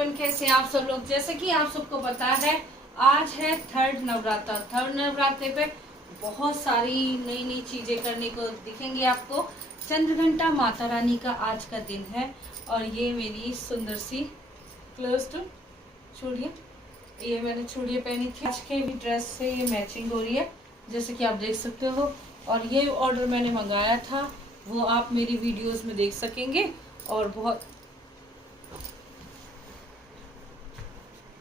Everyone, कैसे हैं आप सब लोग। जैसे कि आप सबको पता है, आज है थर्ड नवरात्र। थर्ड नवरात्रे पे बहुत सारी नई नई चीजें करने को दिखेंगे आपको। चंद्रघंटा माता रानी का आज का दिन है और ये मेरी सुंदर सी क्लोज टू चूड़ियाँ, ये मैंने चूड़ियाँ पहनी थी। आज के भी ड्रेस से ये मैचिंग हो रही है, जैसे कि आप देख सकते हो। और ये ऑर्डर मैंने मंगाया था, वो आप मेरी वीडियोस में देख सकेंगे।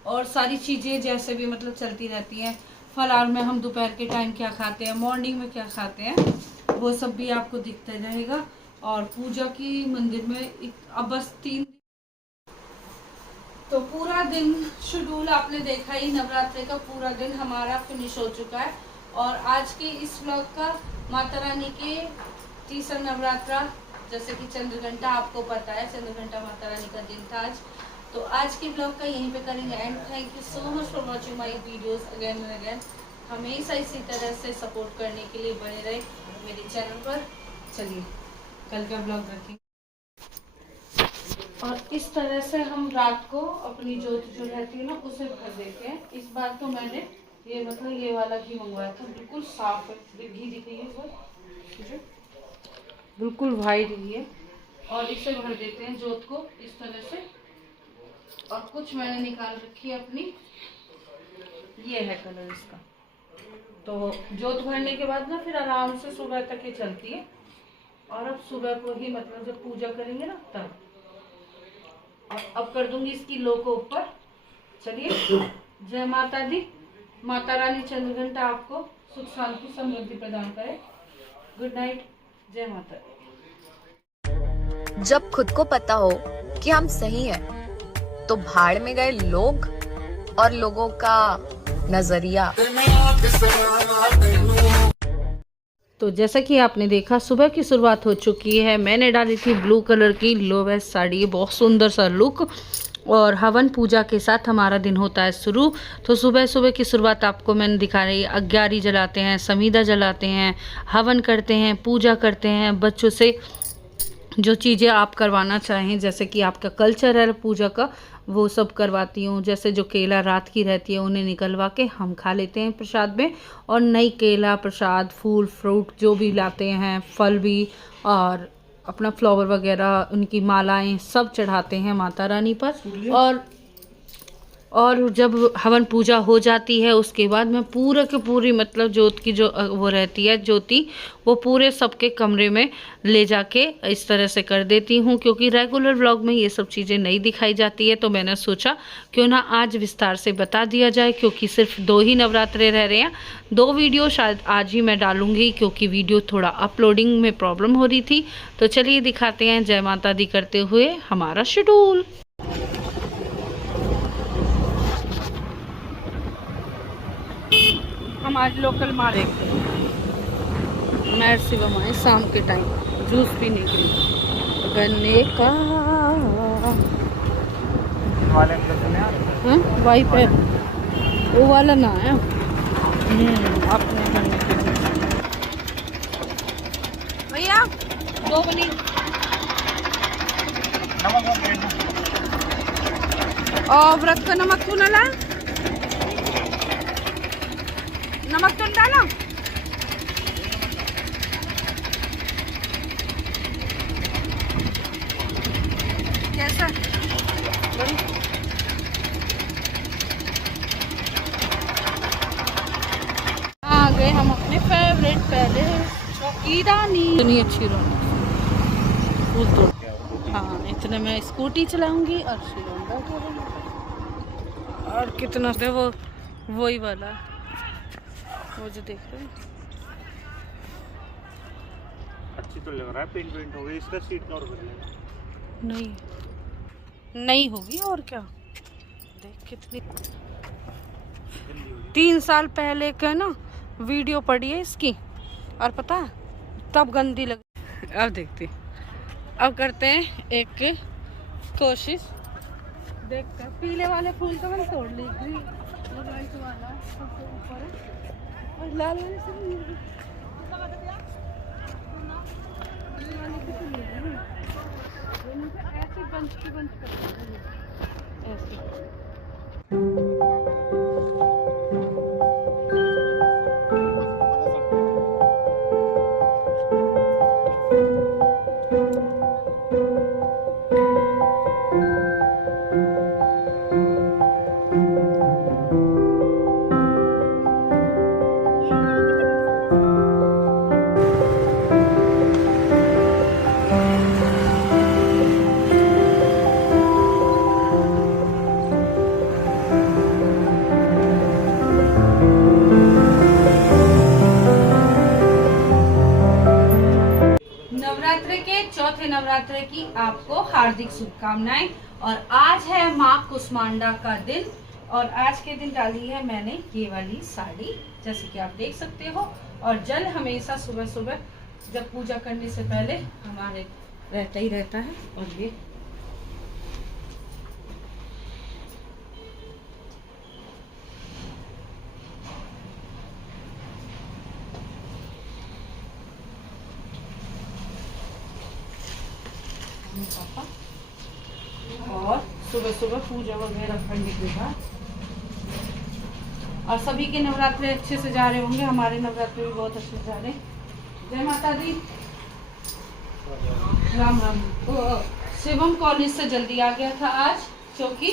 और सारी चीज़ें जैसे भी मतलब चलती रहती हैं। फलार में हम दोपहर के टाइम क्या खाते हैं, मॉर्निंग में क्या खाते हैं, वो सब भी आपको दिखता रहेगा। और पूजा की मंदिर में अब बस 3 तो पूरा दिन शेड्यूल आपने देखा ही, नवरात्रि का पूरा दिन हमारा फिनिश हो चुका है। और आज के इस व्लॉग का माता रानी के तीसरा नवरात्रा, जैसे कि चंद्रघंटा आपको पता है, चंद्रघंटा माता रानी का दिन था आज। तो आज के ब्लॉग का यहीं पे करेंगे and. Thank you so much for watching my videos again and again. हमेशा इसी तरह से सपोर्ट करने के लिए बने रहे मेरे चैनल पर। चलिए कल का ब्लॉग रखेंगे। और इस तरह से हम रात को अपनी जोत जो रहती है ना, उसे भर देते हैं। इस बार तो मैंने ये मतलब ये वाला घी मंगवाया था, बिल्कुल साफ है, घी दिख रही है वो बिल्कुल वाइट घी है। और इसे भर देते हैं जोत को इस तरह से। और कुछ मैंने निकाल रखी है अपनी, ये है कलर इसका। तो जोत भरने के बाद ना फिर आराम से सुबह तक ये चलती है। और अब सुबह को ही मतलब जब पूजा करेंगे ना तब। और अब कर दूंगी इसकी लो को ऊपर। चलिए, जय माता दी। माता रानी चंद्रघंटा आपको सुख शांति समृद्धि प्रदान करे। गुड नाइट, जय माता दी। जब खुद को पता हो कि हम सही हैं, तो भाड़ में गए लोग और लोगों का नजरिया। तो जैसा कि आपने देखा, सुबह की शुरुआत हो चुकी है। मैंने डाली थी ब्लू कलर की लो वेस्ट साड़ी, बहुत सुंदर सा लुक। और हवन पूजा के साथ हमारा दिन होता है शुरू। तो सुबह सुबह की शुरुआत आपको मैंने दिखा रही है। अग्यारी जलाते हैं, समीदा जलाते हैं, हवन करते हैं, पूजा करते हैं। बच्चों से जो चीज़ें आप करवाना चाहें, जैसे कि आपका कल्चर है पूजा का, वो सब करवाती हूँ। जैसे जो केला रात की रहती है उन्हें निकलवा के हम खा लेते हैं प्रसाद में। और नई केला, प्रसाद, फूल, फ्रूट जो भी लाते हैं, फल भी, और अपना फ्लावर वगैरह, उनकी मालाएं सब चढ़ाते हैं माता रानी पर। और जब हवन पूजा हो जाती है उसके बाद मैं पूरा के पूरी मतलब जोत की जो वो रहती है ज्योति, वो पूरे सबके कमरे में ले जाके इस तरह से कर देती हूँ। क्योंकि रेगुलर व्लॉग में ये सब चीज़ें नहीं दिखाई जाती है, तो मैंने सोचा क्यों ना आज विस्तार से बता दिया जाए। क्योंकि सिर्फ 2 ही नवरात्रे रह रहे हैं। 2 वीडियो शायद आज ही मैं डालूँगी, क्योंकि वीडियो थोड़ा अपलोडिंग में प्रॉब्लम हो रही थी। तो चलिए दिखाते हैं जय माता दी करते हुए हमारा शेड्यूल। हम आज लोकल मारेंगे, मैर शिवम आए शाम के टाइम जूस पीने के लिए। गन्ने का वाइप है, वो वाला ना है अपने गन्ने के भैया 2 पनीर और व्रत का नमक तू ना ला, नमक तो डालो। कैसा आ गए हम अपने फेवरेट पहले चौकीदानी। इतनी अच्छी रौनक, फूल तोड़। हाँ, इतने में स्कूटी चलाऊंगी और शिरोंदा करूंगी। और कितना से वो वही वाला वो जो देख रहे हैं, अच्छी तो लग रहा है। पेंट हो गई इसका, सीट और बदलेगा नहीं होगी और क्या। देख कितनी 3 साल पहले का ना वीडियो पड़ी है इसकी, और पता है तब गंदी लग। अब देखते, अब करते हैं एक कोशिश। देखते पीले वाले फूल तो मैंने तोड़ ली, वाइट वाला सबसे ऊपर है और लाल वाले से ऐसे बंच की बंच कर ऐसे। नवरात्र की आपको हार्दिक शुभकामनाएं। और आज है माँ कुष्मांडा का दिन और आज के दिन डाली है मैंने ये वाली साड़ी, जैसे कि आप देख सकते हो। और जल हमेशा सुबह सुबह जब पूजा करने से पहले हमारे रहता ही रहता है। और ये पापा, और सुबह सुबह पूजा वगैरह करने के बाद, और सभी के नवरात्रे अच्छे से जा रहे होंगे, हमारे नवरात्रे भी बहुत अच्छे से जा रहे हैं। जय माता दी, राम राम। शिवम कॉलेज से जल्दी आ गया था आज, क्योंकि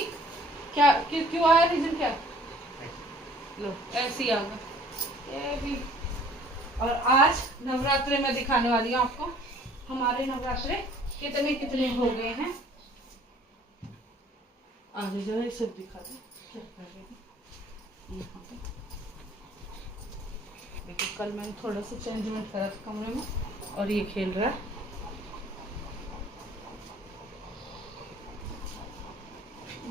क्या क्यों आया, रीजन क्या? लो ऐसे ही आ गया ये भी। और आज नवरात्रे में दिखाने वाली हूँ आपको हमारे नवरात्रे कितने कितने हो गए हैं। आगे जो है सब दिखा दे क्या कर रहे हैं यहाँ पे। देखो कल मैंने थोड़ा सा चेंजमेंट करा था कमरे में और ये खेल रहा है।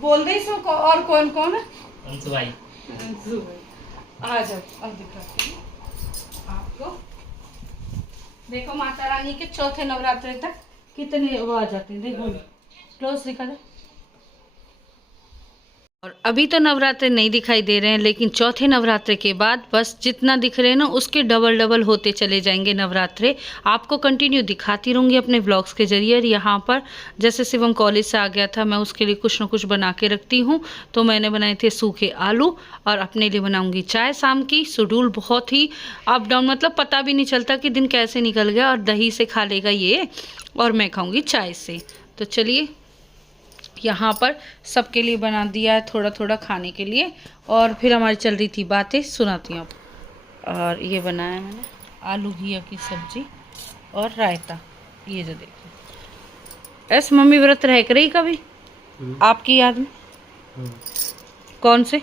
बोल दे इसमें और कौन कौन है? अंशु भाई। आ जाओ अब दिखाती हूँ आपको। देखो माता रानी के चौथे नवरात्रे तक कितने वो आ जाते हैं। देखो क्लोज दिखा दे। और अभी तो नवरात्रे नहीं दिखाई दे रहे हैं, लेकिन चौथे नवरात्रे के बाद बस जितना दिख रहे हैं ना उसके डबल डबल होते चले जाएंगे नवरात्रे। आपको कंटिन्यू दिखाती रहूँगी अपने व्लॉग्स के जरिए। यहाँ पर जैसे शिवम कॉलेज से आ गया था, मैं उसके लिए कुछ ना कुछ बना के रखती हूँ। तो मैंने बनाए थे सूखे आलू और अपने लिए बनाऊँगी चाय शाम की। शेड्यूल बहुत ही अप डाउन, मतलब पता भी नहीं चलता कि दिन कैसे निकल गया। और दही से खा लेगा ये और मैं खाऊँगी चाय से। तो चलिए यहाँ पर सबके लिए बना दिया है थोड़ा थोड़ा खाने के लिए। और फिर हमारी चल रही थी बातें, सुनाती हूँ आप। और ये बनाया मैंने आलू घिया की सब्जी और रायता। ये जो देखो ऐस मम्मी व्रत रह कर रही कभी आपकी याद में? कौन से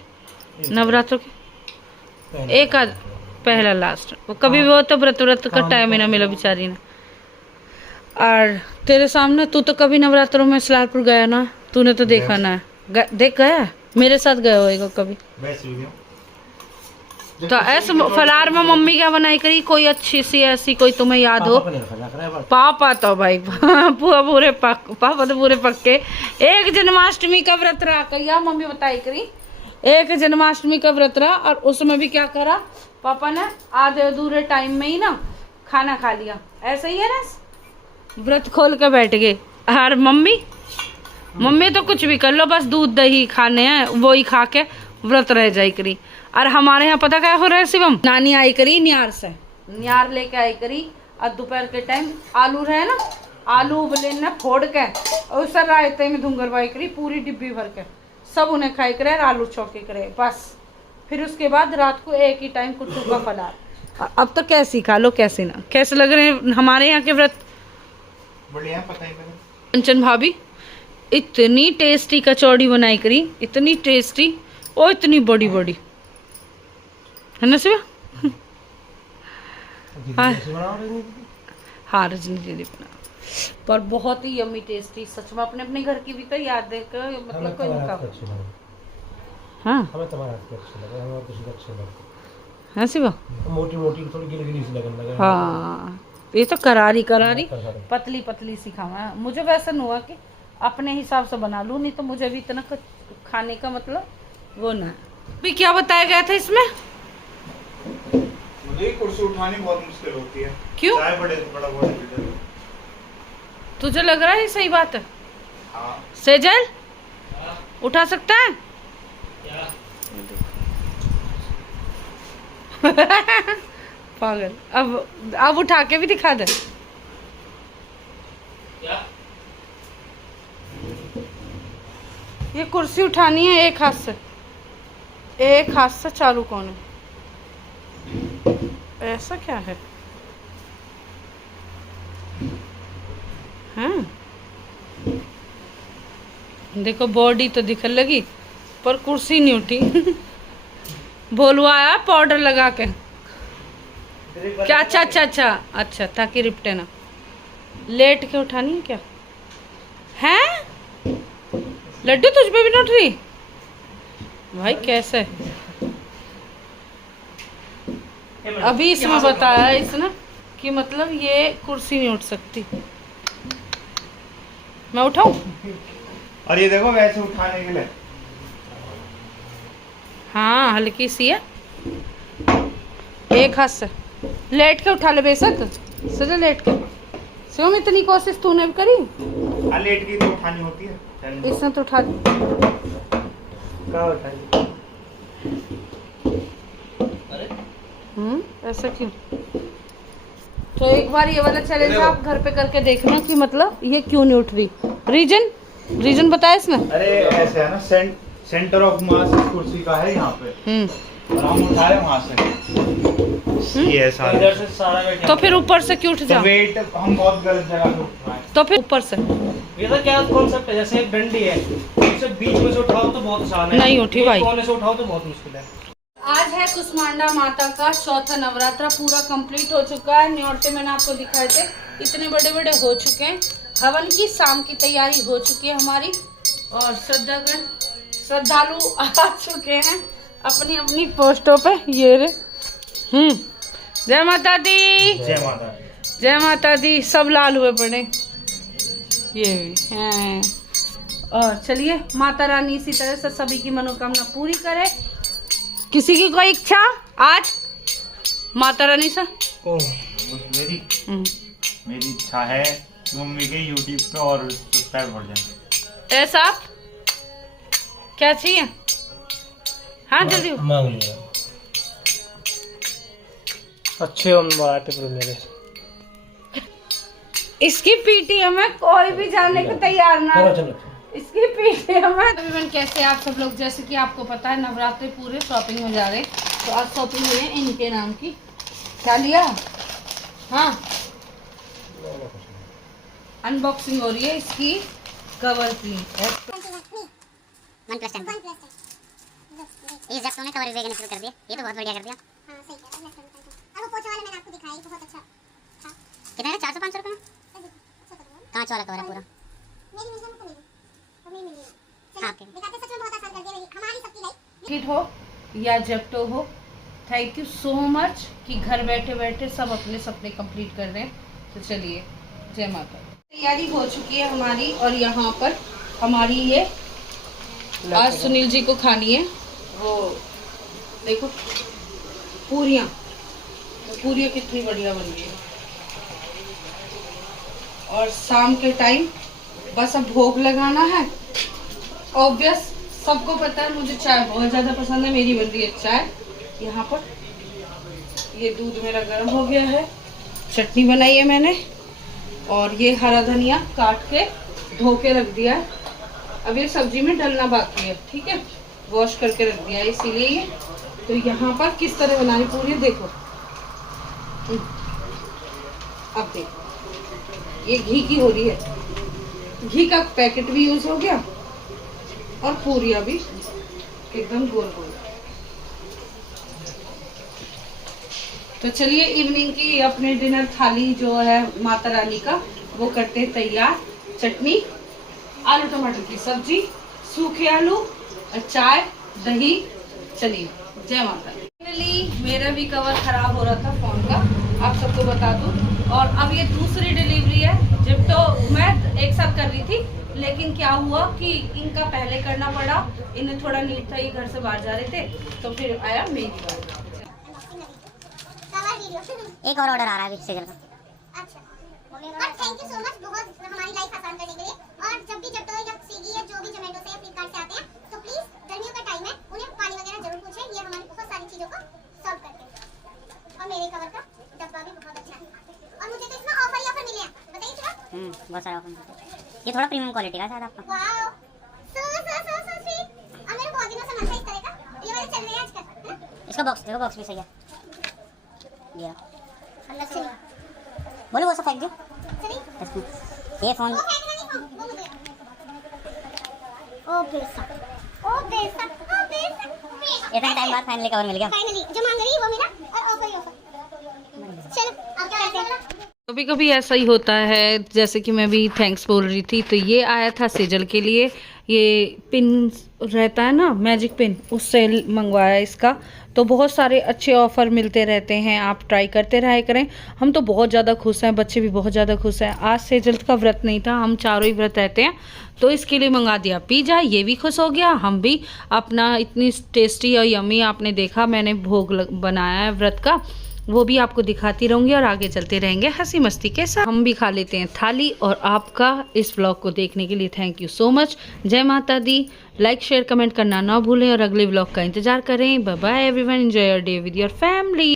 नवरात्रों के? एक आध पहला लास्ट। वो कभी भी वो तो व्रत का टाइम ही ना मिला बेचारी ने। और तेरे सामने तू तो कभी नवरात्रों में सलारपुर गया ना, तूने तो देखा ना। देख गया, मेरे साथ गया होएगा कभी। तो ऐसे फलार में मम्मी क्या बनाई करी, कोई अच्छी सी ऐसी कोई तुम्हें याद हो? पापा तो भाई पापा तो पूरे पक्के। एक जन्माष्टमी का व्रत रहा करिया, मम्मी बताई करी। एक जन्माष्टमी का व्रत रहा और उसमें भी क्या करा पापा ने, आधे अधूरे टाइम में ही ना खाना खा लिया। ऐसा ही है ना, व्रत खोल के बैठ गए। और मम्मी तो कुछ भी कर लो, बस दूध दही खाने हैं, वो ही खा के व्रत रह जाई करी। और हमारे यहाँ पता क्या हो रहा है शिवम, नानी आई करी न्यार से, न्यार लेके आई करी। और दोपहर के टाइम आलू रहे ना, आलू उबले न फोड़ के और उस रायते में धुंगरवाई करी पूरी डिब्बी भर के, सब उन्हें खाई करे और आलू चौके करे बस। फिर उसके बाद रात को एक ही टाइम कुट्टू का फलार। अब तो कैसी खा लो कैसे ना। कैसे लग रहे हैं हमारे यहाँ के व्रत? बढ़िया, पता ही कंचन भाभी इतनी टेस्टी कचौड़ी बनाई करी, इतनी टेस्टी और इतनी बड़ी बड़ी है ना शिवा? हाँ रजनी दीदी बना, पर बहुत ही यम्मी टेस्टी सच में। अपने अपने घर की भी तो याद देख मतलब कोई नहीं का। हाँ हमें तुम्हारा अच्छा लगा, हमें और किसी का अच्छा लगा। हाँ शिवा, मोटी मोटी थोड़ी गिली गिली सी लगने लगा। हाँ ये तो करारी पतली पतली सी खावा। मुझे वैसा नहीं हुआ कि अपने हिसाब से बना लूँ, नहीं तो मुझे भी इतना खाने का मतलब वो ना। भी क्या बताया गया था इसमें? मुझे कुर्सी उठानी बहुत मुश्किल होती है। क्यों? चाय बड़ा बॉडी। तुझे लग रहा है सही बात है? हाँ। सेजल उठा सकता है? पागल। अब उठा के भी दिखा दे। क्या? ये कुर्सी उठानी है एक हाथ से, एक हाथ से चालू कौन है? ऐसा क्या है? हाँ देखो बॉडी तो दिखने लगी पर कुर्सी नहीं उठी। बोलवाया पाउडर लगा के क्या? अच्छा ताकि रिपटे ना। लेट के उठानी है क्या? हैं लड्डू तुझ पे भी नहीं उठ रही भाई कैसे? अभी इसमें बताया इसने कि मतलब ये कुर्सी नहीं उठ सकती। मैं उठाऊं? और ये देखो वैसे उठाने के लिए हाँ हल्की सी है। एक हाथ से लेट के उठा ले बेशक सजा लेट के। शिवम इतनी कोशिश तूने भी करी? लेट की तो उठानी होती है। इसने तो उठा दी। क्या उठाई? ऐसा क्यों? तो एक बार ये वाला चैलेंज आप घर पे करके देखना कि मतलब ये क्यों नहीं उठ रही। रीजन बताया इसने। अरे ऐसे है ना, सेंटर ऑफ मास कुर्सी का है यहाँ पे और हम उठाए वहाँ से। ये सारा इधर से सारा तो फिर ऊपर से क्यों उठ जाओ? वेट हम बहुत गलत जगह पे उठाए। तो फिर ऊपर से ये तो क्या कॉन्सेप्ट है, जैसे एक डंडी है उसे बीच में से उठाओ तो बहुत आसान है, नहीं उठी भाई। कोने से उठाओ तो बहुत मुश्किल है। आज है कुष्मांडा माता का चौथा नवरात्रा पूरा कंप्लीट हो चुका है। न्योते मैंने आपको दिखाए थे इतने बड़े बड़े हो चुके हैं। हवन की शाम की तैयारी हो चुकी है हमारी और श्रद्धालु आ चुके हैं अपनी अपनी पोस्टों पे। ये रे जय माता दी, जय माता, जय माता दी। सब लाल हुए पड़े ये भी हैं। और चलिए माता रानी इसी तरह से सभी की मनोकामना पूरी करे। किसी की कोई इच्छा आज माता रानी से? मेरी इच्छा है कि मम्मी के YouTube पे और सब्सक्राइब बढ़ जाए। ऐसा आप क्या चाहिए? हाँ जल्दी मांग लिया। अच्छे हम बात है मेरे। इसकी पीटीएम में कोई भी जाने को तैयार ना। इसकी पीटीएम में अभी कैसे आप सब लोग, जैसे कि आपको पता है नवरात्रि पूरे शॉपिंग में जा रहे हैं। तो आज शॉपिंग हुई है इनके नाम की। क्या लिया? हाँ अनबॉक्सिंग हो रही है इसकी कवर की। OnePlus 10 ये जेप्टो ने कवर देना शुरू कर दिया। ये तो बहुत बढ़िया कर दिया। हां सही है। अब वो पोछा वाला मैंने आपको दिखाया, बहुत अच्छा था। कितना है? 400-500 रुपए में कांच वाला कवर है पूरा। मेरी मिल गई तो मेरी मिल गई। हां दिखाते सच में बहुत आसान कर दिया हमारी सबकी लाइफ। किट हो या जेप्टो हो, थैंक यू सो मच कि घर बैठे बैठे सब अपने सपने कंप्लीट कर रहे हैं। तो चलिए जय माता। तैयारी हो चुकी है हमारी और यहाँ पर हमारी ये आज सुनील जी को खानी है वो देखो पूरियाँ। पूरियाँ कितनी बढ़िया बन गई है। और शाम के टाइम बस अब भोग लगाना है। ऑब्वियस सबको पता है मुझे चाय बहुत ज़्यादा पसंद है। मेरी बन रही है चाय यहाँ पर। ये दूध मेरा गर्म हो गया है। चटनी बनाई है मैंने और ये हरा धनिया काट के धो के रख दिया है। अब ये सब्जी में डलना बाकी है, ठीक है। वॉश करके रख दिया है इसीलिए ये। तो यहाँ पर किस तरह बनानी पूरी देखो। अब देखो ये घी की हो रही है। घी का पैकेट भी यूज हो गया और पूरियाँ भी एकदम गोल गोल। तो चलिए इवनिंग की अपने डिनर थाली जो है माता रानी का वो करते हैं तैयार। चटनी, आलू टमाटर की सब्जी, सूखे आलू, चाय, दही। चलिए जय माता दी। फाइनली मेरा भी कवर खराब हो रहा था फोन का, आप सबको बता दूं। और अब ये दूसरी डिलीवरी है। जब तो मैं एक साथ कर रही थी लेकिन क्या हुआ कि इनका पहले करना पड़ा। इन्हें थोड़ा नीट था, ये घर से बाहर जा रहे थे तो फिर आया मेरी बात। एक और ऑर्डर आ रहा है अभी सीजन का। अच्छा और थैंक यू सो मच बहुत हमारी लाइफ आसान करने के लिए। और जब भी जब तो या स्विगी या जो भी जोमेटो से फ्लिपकार्ट से आते हैं तो प्लीज गर्मियों का टाइम है उन्हें पानी वगैरह जरूर पूछें। ये हमारी बहुत सारी चीजों को सॉल्व करते हैं। और मेरे कवर का डब्बा भी बहुत अच्छा है और मुझे तो इसमें ऑफर ही ऑफर मिले हैं। बताइए क्या? बहुत सारा ऑफर। ये थोड़ा प्रीमियम क्वालिटी का शायद आपका। Wow so sweet. अब मेरे बहुत दिनों से मन था इस तरह का। ये वाले चल रहे हैं आजकल। इसका बॉक्स देखो, बॉक्स भी सही है। ये अंदर से बोलो वो सब फेंक दो। ये फोन इतना टाइम बाद फाइनली कवर मिल गया। फाइनली जो मांग रही है वो मिला और ऑफर ही ऑफर। चलो अब क्या करते हैं? तो कभी कभी ऐसा ही होता है, जैसे कि मैं भी थैंक्स बोल रही थी, तो ये आया था सेजल के लिए। ये पिन रहता है ना, मैजिक पिन, उससे मंगवाया इसका। तो बहुत सारे अच्छे ऑफ़र मिलते रहते हैं, आप ट्राई करते रहा करें। हम तो बहुत ज़्यादा खुश हैं, बच्चे भी बहुत ज़्यादा खुश हैं। आज सेजल का व्रत नहीं था, हम चारों ही व्रत रहते हैं, तो इसके लिए मंगा दिया पिज़्ज़ा। ये भी खुश हो गया, हम भी। अपना इतनी टेस्टी और यम्मी आपने देखा, मैंने भोग बनाया है व्रत का, वो भी आपको दिखाती रहूँगी और आगे चलते रहेंगे हंसी मस्ती के साथ। हम भी खा लेते हैं थाली। और आपका इस व्लॉग को देखने के लिए थैंक यू सो मच। जय माता दी। लाइक शेयर कमेंट करना ना भूलें और अगले व्लॉग का इंतजार करें। Bye bye everyone, enjoy your day with your family.